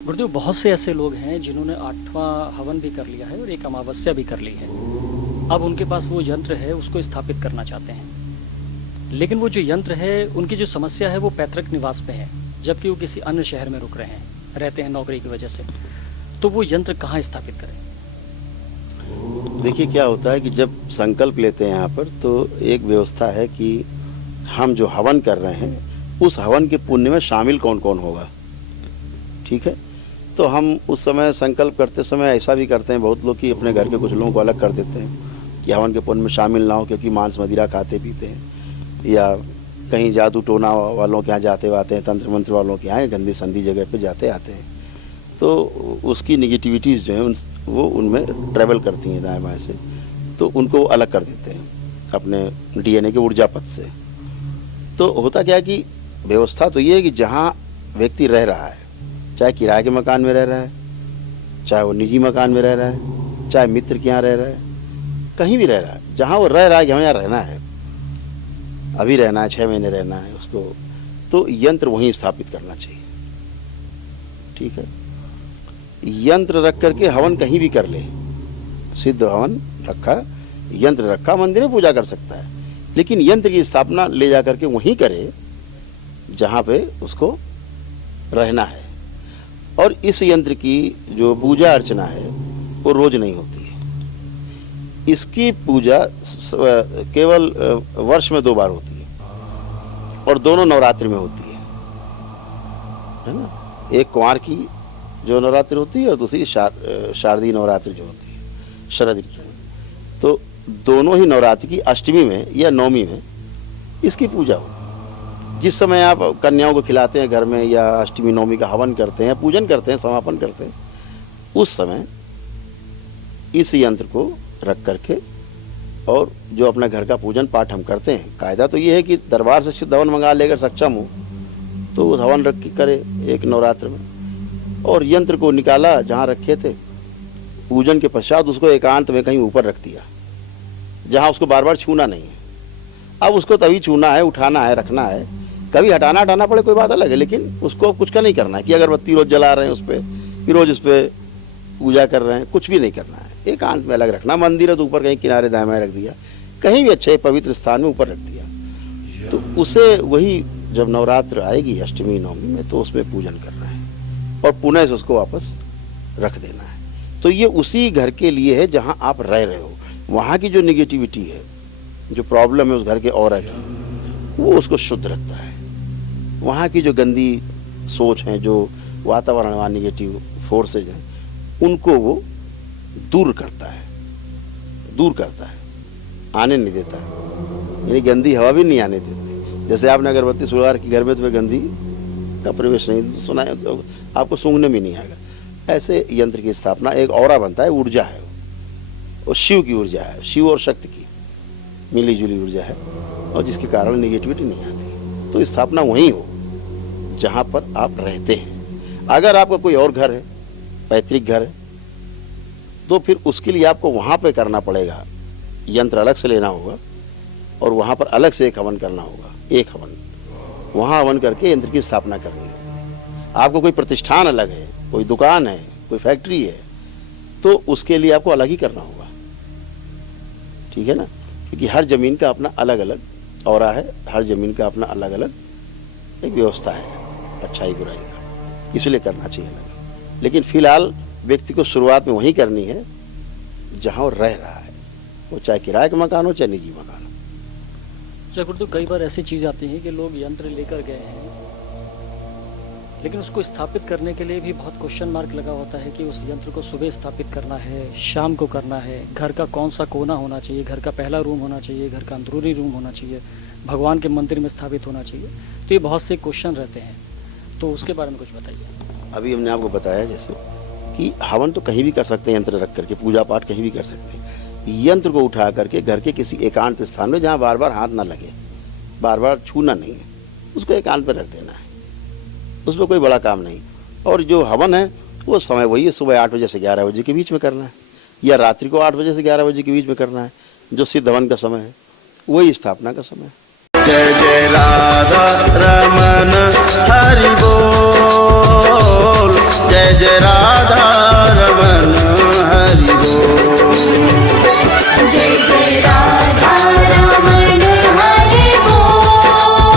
गुरुदेव, बहुत से ऐसे लोग हैं जिन्होंने 8वां हवन भी कर लिया है और एक अमावस्या भी कर ली है। अब उनके पास वो यंत्र है, उसको स्थापित करना चाहते हैं। लेकिन वो जो यंत्र है, उनकी जो समस्या है वो पैतृक निवास पे है, जबकि वो किसी अन्य शहर में रुक रहते हैं नौकरी की वजह से। तो वो यंत्र कहाँ स्थापित करें? देखिए, क्या होता है कि जब संकल्प लेते हैं यहाँ पर, तो एक व्यवस्था है कि हम जो हवन कर रहे हैं उस हवन के पुण्य में शामिल कौन कौन होगा। ठीक है, तो हम उस समय संकल्प करते समय ऐसा भी करते हैं बहुत लोग कि अपने घर के कुछ लोगों को अलग कर देते हैं कि हवन के पुण्य में शामिल ना हो, क्योंकि मांस मदिरा खाते पीते हैं या कहीं जादू टोना वालों के यहाँ जाते आते हैं, तंत्र मंत्र वालों के यहाँ गंदी संदी जगह पे जाते आते हैं, तो उसकी निगेटिविटीज़ जो हैं वो उनमें ट्रैवल करती हैं दाएँ बाएँ से, तो उनको अलग कर देते हैं अपने DNA के ऊर्जा पथ से। तो होता क्या है कि व्यवस्था तो ये है कि जहाँ व्यक्ति रह रहा है, चाहे किराए के मकान में रह रहा है, चाहे वो निजी मकान में रह रहा है, चाहे मित्र के यहाँ रह रहा है, कहीं भी रह रहा है, जहाँ वो रह रहा है कि हमें यहाँ रहना है, अभी रहना है, 6 महीने रहना है उसको, तो यंत्र वहीं स्थापित करना चाहिए। ठीक है, यंत्र रख करके हवन कहीं भी कर ले, सिद्ध हवन रखा, यंत्र रखा, मंदिर में पूजा कर सकता है, लेकिन यंत्र की स्थापना ले जा करके वहीं करे जहाँ पे उसको रहना है। और इस यंत्र की जो पूजा अर्चना है वो रोज नहीं होती है। इसकी पूजा केवल वर्ष में 2 बार होती है और दोनों नवरात्रि में होती है ना। एक कुंवार की जो नवरात्रि होती है और दूसरी शारदीय नवरात्रि जो होती है शरद ऋतु में। तो दोनों ही नवरात्रि की अष्टमी में या नवमी में इसकी पूजा होती है। जिस समय आप कन्याओं को खिलाते हैं घर में या अष्टमी नवमी का हवन करते हैं, पूजन करते हैं, समापन करते हैं, उस समय इस यंत्र को रख करके और जो अपना घर का पूजन पाठ हम करते हैं, कायदा तो ये है कि दरबार से सिद्ध हवन मंगा लेकर सक्षम हो तो उस हवन रख के करे एक नवरात्र में, और यंत्र को निकाला जहाँ रखे थे, पूजन के पश्चात उसको एकांत में कहीं ऊपर रख दिया जहाँ उसको बार बार छूना नहीं है। अब उसको तभी छूना है, उठाना है, रखना है, कभी हटाना पड़े कोई बात अलग है, लेकिन उसको कुछ का नहीं करना है कि अगरबत्ती रोज जला रहे हैं उस पर, फिर रोज उस पर पूजा कर रहे हैं, कुछ भी नहीं करना है। एकांत में अलग रखना, मंदिर है तो ऊपर कहीं किनारे दाएं बाएं रख दिया, कहीं भी अच्छे पवित्र स्थान में ऊपर रख दिया, तो उसे वही जब नवरात्र आएगी अष्टमी नवमी में तो उसमें पूजन करना है और पुनः से उसको वापस रख देना है। तो ये उसी घर के लिए है जहाँ आप रह रहे हो, वहाँ की जो निगेटिविटी है, जो प्रॉब्लम है उस घर के ऑरा की, वो उसको शुद्ध रखता है। वहाँ की जो गंदी सोच है, जो वातावरण वहाँ निगेटिव फोर्सेज हैं, उनको वो दूर करता है, आने नहीं देता है, यानी गंदी हवा भी नहीं आने देती। जैसे आपने अगरबत्ती सुलगा की घर में, तुम्हें गंदी का प्रवेश नहीं सुना है तो आपको सूंघने भी नहीं आएगा। ऐसे यंत्र की स्थापना, एक ऑरा बनता है, ऊर्जा है वो शिव की ऊर्जा है, शिव और शक्ति की मिली जुली ऊर्जा है, और जिसके कारण निगेटिविटी नहीं आती। तो स्थापना वहीं हो जहाँ पर आप रहते हैं। अगर आपका कोई और घर है, पैतृक घर है, तो फिर उसके लिए आपको वहाँ पे करना पड़ेगा, यंत्र अलग से लेना होगा और वहाँ पर अलग से एक हवन करना होगा, एक हवन वहाँ हवन करके यंत्र की स्थापना करनी है। आपको कोई प्रतिष्ठान अलग है, कोई दुकान है, कोई फैक्ट्री है, तो उसके लिए आपको अलग ही करना होगा। ठीक है ना, क्योंकि हर जमीन का अपना अलग अलग औरा है, हर जमीन का अपना अलग अलग एक व्यवस्था है अच्छाई बुराई का, इसलिए करना चाहिए अलग। लेकिन फिलहाल व्यक्ति को शुरुआत में वहीं करनी है जहाँ वो रह रहा है, वो चाहे किराए का मकान हो चाहे निजी मकान हो। अच्छा गुरुदेव, कई बार ऐसी चीज़ आती है कि लोग यंत्र लेकर गए हैं, लेकिन उसको स्थापित करने के लिए भी बहुत क्वेश्चन मार्क लगा होता है कि उस यंत्र को सुबह स्थापित करना है, शाम को करना है, घर का कौन सा कोना होना चाहिए, घर का पहला रूम होना चाहिए, घर का अंदरूनी रूम होना चाहिए, भगवान के मंदिर में स्थापित होना चाहिए। तो ये बहुत से क्वेश्चन रहते हैं, तो उसके बारे में कुछ बताइए। अभी हमने आपको बताया जैसे कि हवन तो कहीं भी कर सकते हैं, यंत्र रख करके पूजा पाठ कहीं भी कर सकते हैं। यंत्र को उठा करके घर के किसी एकांत स्थान में जहाँ बार बार हाथ ना लगे, बार बार छूना नहीं है, उसको एकांत पर रख देना है, उसमें कोई बड़ा काम नहीं। और जो हवन है वो समय वही है, सुबह 8 बजे से 11 बजे के बीच में करना है, या रात्रि को 8 बजे से 11 बजे के बीच में करना है, जो सिद्ध हवन का समय है वही स्थापना का समय है। जय जय राधा रमन हरि बोल। जय जय